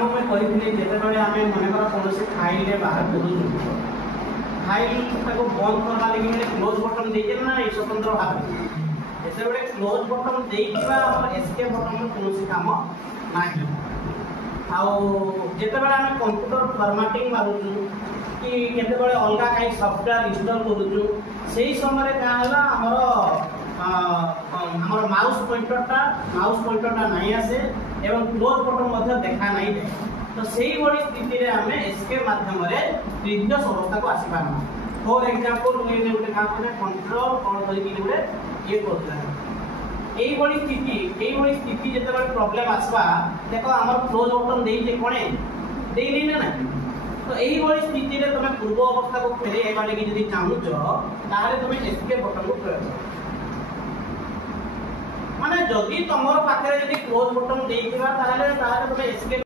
काम में कही जिते आम मनकर कौन फाइल बाहर करूँ फाइल को बंद करवा लगे क्लोज बटन दे ना स्वतंत्र भाव जिते क्लोज बटन देवा एस्केप बटन कौन काम ना आते आम कंप्यूटर फॉर्मेटिंग मारूँ कि केते अलग कहीं सॉफ्टवेयर इंस्टॉल करूँ से ही समय क्या आमर माउस पॉइंटरटा नहीं आसे एवं क्लोज बटन देखा नहीं जाए तो सही बड़ी स्थिति आम एस्केप माध्यम प्रिवियस अवस्था को आसपार फॉर एग्जांपल मुझे गोटे काम करें कंट्रोल कौन कर ये कर स्थिति जिते प्रॉब्लम आसवा देख आम क्लोज बटन दे कौन दे ना तो यही स्थिति में तुम पूर्व अवस्था को फेर लगे चाहूच तुम एस्केप बटन को प्रयोग माने जदि तुम पाखे क्लोज बटन तुम एस्केप